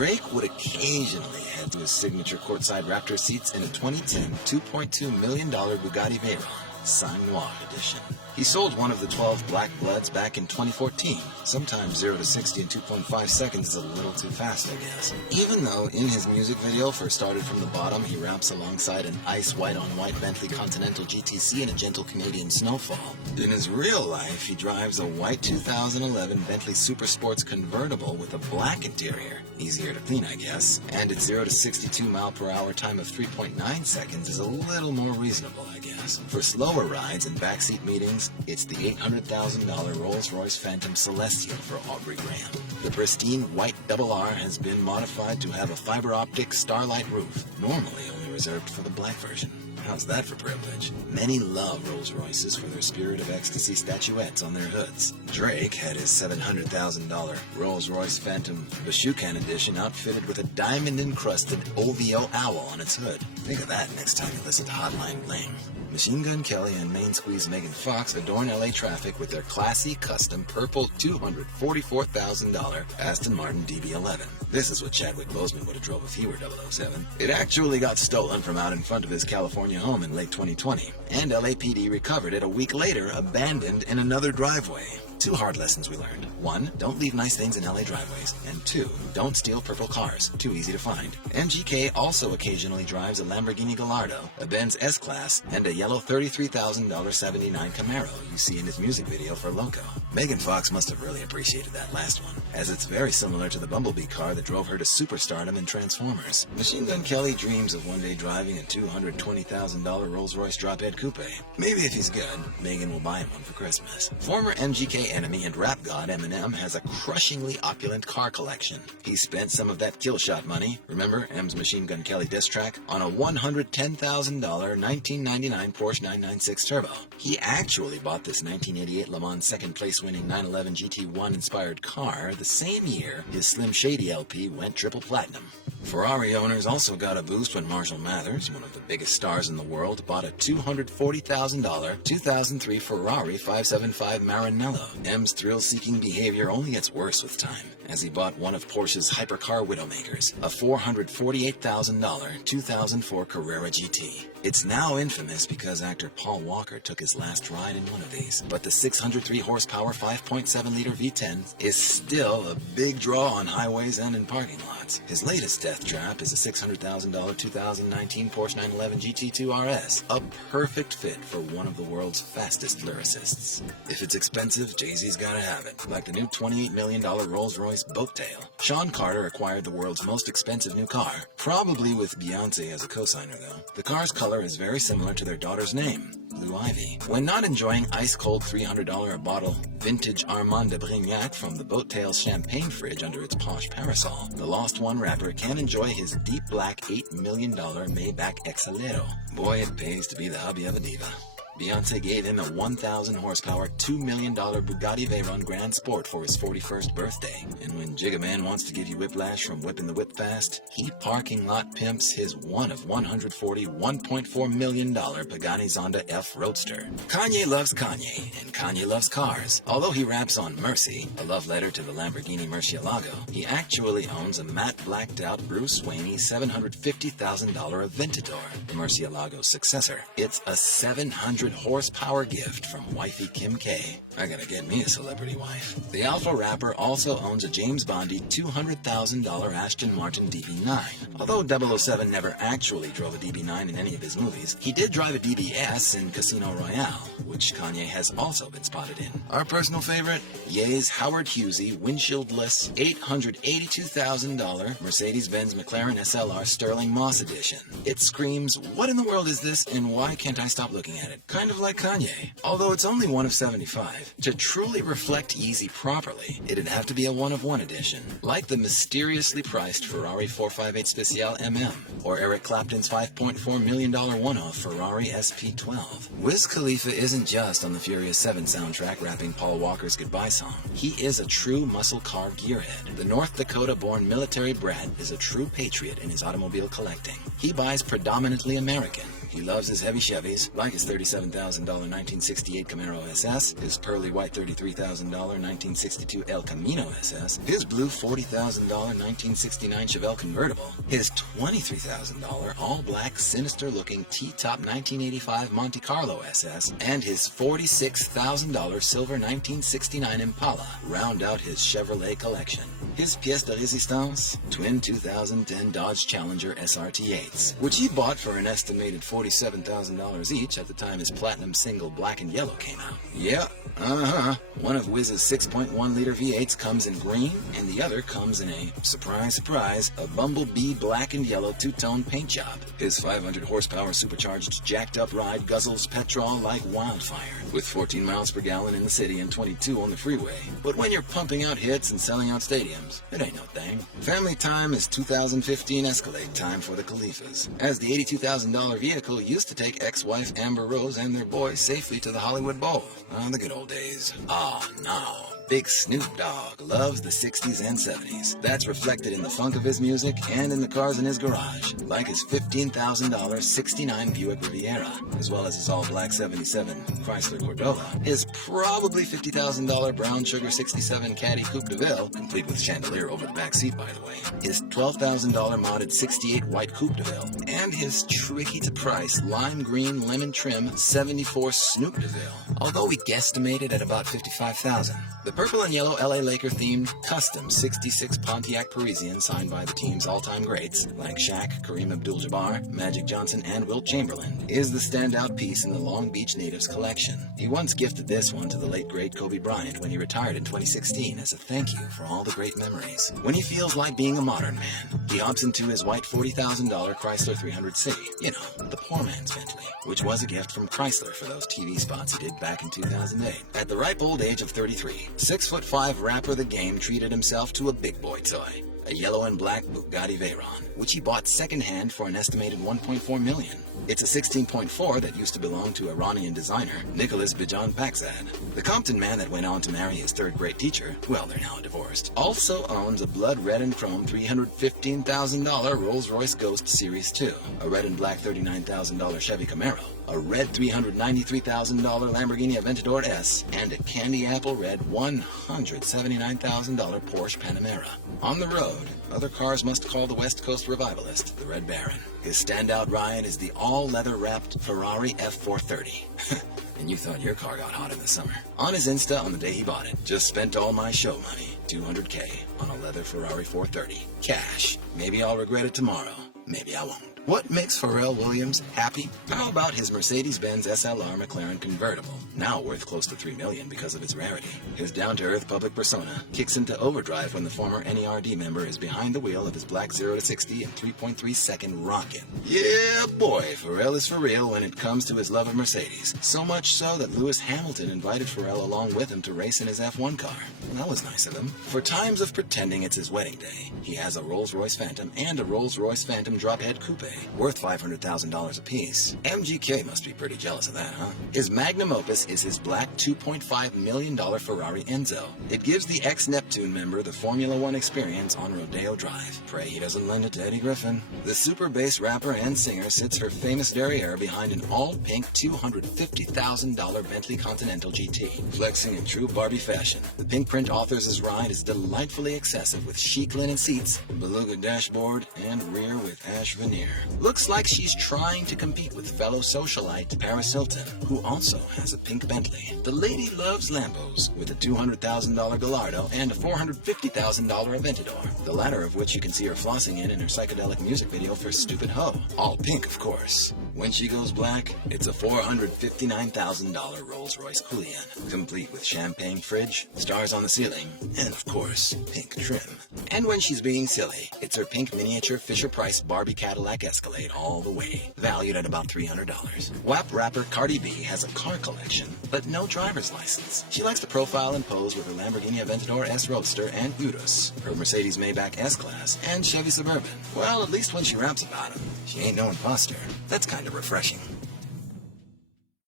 Drake would occasionally head to his signature courtside Raptor seats in a 2010 $2.2 million Bugatti Veyron, Sang Noir edition. He sold one of the 12 Black Bloods back in 2014. Sometimes 0 to 60 in 2.5 seconds is a little too fast, I guess. Even though in his music video for Started From the Bottom, he raps alongside an ice white-on-white Bentley Continental GTC in a gentle Canadian snowfall. In his real life, he drives a white 2011 Bentley Super Sports convertible with a black interior. Easier to clean, I guess. And its 0 to 62 mile per hour time of 3.9 seconds is a little more reasonable, I guess. For slower rides and backseat meetings, it's the $800,000 Rolls-Royce Phantom Celestial for Aubrey Graham. The pristine white R has been modified to have a fiber optic starlight roof, normally only reserved for the black version. How's that for privilege? Many love Rolls-Royces for their Spirit of Ecstasy statuettes on their hoods. Drake had his $700,000 Rolls-Royce Phantom Bashukan edition outfitted with a diamond-encrusted OVO owl on its hood. Think of that next time you listen to Hotline Bling. Machine Gun Kelly and Main Squeeze Megan Fox adorn LA traffic with their classy, custom, purple $244,000 Aston Martin DB11. This is what Chadwick Boseman would have drove if he were 007. It actually got stolen from out in front of his California home in late 2020, and LAPD recovered it a week later, abandoned in another driveway. 2 hard lessons we learned. 1, don't leave nice things in LA driveways. And 2, don't steal purple cars. Too easy to find. MGK also occasionally drives a Lamborghini Gallardo, a Benz S-Class, and a yellow $33,000 '79 Camaro you see in his music video for Loco. Megan Fox must have really appreciated that last one, as it's very similar to the Bumblebee car that drove her to superstardom in Transformers. Machine Gun Kelly dreams of one day driving a $220,000 Rolls-Royce drop-head coupe. Maybe if he's good, Megan will buy him one for Christmas. Former MGK enemy and rap god Eminem has a crushingly opulent car collection. He spent some of that kill shot money, remember M's Machine Gun Kelly diss track, on a $110,000 1999 Porsche 996 Turbo. He actually bought this 1988 Le Mans second place winning 911 GT1 inspired car the same year his Slim Shady LP went triple platinum. Ferrari owners also got a boost when Marshall Mathers, one of the biggest stars in the world, bought a $240,000 2003 Ferrari 575 Maranello. M's thrill-seeking behavior only gets worse with time, as he bought one of Porsche's hypercar widowmakers, a $448,000 2004 Carrera GT. It's now infamous because actor Paul Walker took his last ride in one of these, but the 603 horsepower 5.7-liter V10 is still a big draw on highways and in parking lots. His latest death trap is a $600,000 2019 Porsche 911 GT2 RS, a perfect fit for one of the world's fastest lyricists. If it's expensive, Jay-Z's gotta have it, like the new $28 million Rolls-Royce Boattail. Sean Carter acquired the world's most expensive new car, probably with Beyonce as a co-signer though. The car's color is very similar to their daughter's name, Blue Ivy. When not enjoying ice-cold $300 a bottle vintage Armand de Brignac from the Boattail's champagne fridge under its posh parasol, the Lost One rapper can enjoy his deep black $8 million Maybach Exalero. Boy, it pays to be the hubby of a diva. Beyonce gave him a 1,000 horsepower, $2 million Bugatti Veyron Grand Sport for his 41st birthday. And when Jigga Man wants to give you whiplash from whipping the whip fast, he parking lot pimps his one of 140 $1.4 million Pagani Zonda F Roadster. Kanye loves Kanye, and Kanye loves cars. Although he raps on Mercy, a love letter to the Lamborghini Murcielago, he actually owns a matte blacked out Bruce Wayne $750,000 Aventador, the Murcielago's successor. It's a 700 horsepower gift from wifey Kim K. I gotta get me a celebrity wife. The alpha rapper also owns a James Bondy $200,000 Aston Martin DB9. Although 007 never actually drove a DB9 in any of his movies, he did drive a DBS in Casino Royale, which Kanye has also been spotted in. Our personal favorite? Ye's Howard Hughesy windshieldless $882,000 Mercedes-Benz McLaren SLR Sterling Moss Edition. It screams, what in the world is this and why can't I stop looking at it? Kind of like Kanye, although it's only one of 75. To truly reflect Yeezy properly, it'd have to be a one-of-one edition, like the mysteriously priced Ferrari 458 Speciale MM, or Eric Clapton's $5.4 million one-off Ferrari SP12. Wiz Khalifa isn't just on the Furious 7 soundtrack rapping Paul Walker's goodbye song. He is a true muscle car gearhead. The North Dakota-born military brat is a true patriot in his automobile collecting. He buys predominantly American, He loves his heavy Chevys, like his $37,000 1968 Camaro SS, his pearly white $33,000 1962 El Camino SS, his blue $40,000 1969 Chevelle convertible, his $23,000 all-black sinister-looking T-top 1985 Monte Carlo SS, and his $46,000 silver 1969 Impala round out his Chevrolet collection. His pièce de résistance? Twin 2010 Dodge Challenger SRT8s, which he bought for an estimated $47,000 each at the time his platinum single Black and Yellow came out. Yeah, one of Wiz's 6.1-liter V8s comes in green, and the other comes in a, surprise, surprise, a Bumblebee black and yellow two-tone paint job. His 500-horsepower supercharged jacked-up ride guzzles petrol like wildfire, with 14 miles per gallon in the city and 22 on the freeway. But when you're pumping out hits and selling out stadiums, it ain't no thing. Family time is 2015 Escalade time for the Khalifas, as the $82,000 vehicle used to take ex-wife Amber Rose and their boy safely to the Hollywood Bowl. The good old days. No. Big Snoop Dogg loves the 60s and 70s. That's reflected in the funk of his music and in the cars in his garage, like his $15,000 '69 Buick Riviera, as well as his all-black '77 Chrysler Cordova, his probably $50,000 brown sugar '67 Caddy Coupe de Ville, complete with chandelier over the back seat, by the way, his $12,000 modded '68 white Coupe de Ville, and his tricky-to-price lime green lemon trim '74 Snoop de Ville, although we guesstimated at about $55,000. The purple and yellow LA Laker themed custom '66 Pontiac Parisian signed by the team's all-time greats like Shaq, Kareem Abdul-Jabbar, Magic Johnson, and Wilt Chamberlain is the standout piece in the Long Beach natives collection. He once gifted this one to the late great Kobe Bryant when he retired in 2016 as a thank you for all the great memories. When he feels like being a modern man, he hops into his white $40,000 Chrysler 300C, you know, the poor man's Bentley, which was a gift from Chrysler for those TV spots he did back in 2008. At the ripe old age of 33, 6'5" rapper The Game treated himself to a big boy toy, a yellow and black Bugatti Veyron, which he bought secondhand for an estimated $1.4 million. It's a 16.4 that used to belong to Iranian designer Nicholas Bijan Pakzad. The Compton man that went on to marry his third-grade teacher, well, they're now divorced, also owns a blood red and chrome $315,000 Rolls-Royce Ghost Series 2, a red and black $39,000 Chevy Camaro, a red $393,000 Lamborghini Aventador S, and a candy apple red $179,000 Porsche Panamera. On the road, other cars must call the West Coast revivalist the Red Baron. His standout ride is the all-leather wrapped Ferrari F430. And you thought your car got hot in the summer. On his Insta on the day he bought it, just spent all my show money, $200K, on a leather Ferrari 430. Cash. Maybe I'll regret it tomorrow. Maybe I won't. What makes Pharrell Williams happy? How about his Mercedes-Benz SLR McLaren convertible, now worth close to $3 million because of its rarity? His down-to-earth public persona kicks into overdrive when the former NERD member is behind the wheel of his black 0 to 60 in 3.3-second rocket. Yeah, boy, Pharrell is for real when it comes to his love of Mercedes. So much so that Lewis Hamilton invited Pharrell along with him to race in his F1 car. Well, that was nice of him. For times of pretending it's his wedding day, he has a Rolls-Royce Phantom and a Rolls-Royce Phantom Drophead Coupe, worth $500,000 apiece. MGK must be pretty jealous of that, huh? His magnum opus is his black $2.5 million Ferrari Enzo. It gives the ex-Neptune member the Formula One experience on Rodeo Drive. Pray he doesn't lend it to Eddie Griffin. The super bass rapper and singer sits her famous derriere behind an all-pink $250,000 Bentley Continental GT. Flexing in true Barbie fashion, the pink print author's ride is delightfully excessive with chic linen seats, beluga dashboard, and rear with ash veneer. Looks like she's trying to compete with fellow socialite Paris Hilton, who also has a pink Bentley. The lady loves Lambos, with a $200,000 Gallardo and a $450,000 Aventador, the latter of which you can see her flossing in her psychedelic music video for Stupid Ho. All pink, of course. When she goes black, it's a $459,000 Rolls-Royce Coulian, complete with champagne fridge, stars on the ceiling, and of course, pink trim. And when she's being silly, it's her pink miniature Fisher-Price Barbie Cadillac Escalade all the way, valued at about $300. WAP rapper Cardi B has a car collection, but no driver's license. She likes to profile and pose with her Lamborghini Aventador S Roadster and Urus, her Mercedes Maybach S-Class, and Chevy Suburban. Well, at least when she raps about them, she ain't no imposter. That's kind of refreshing.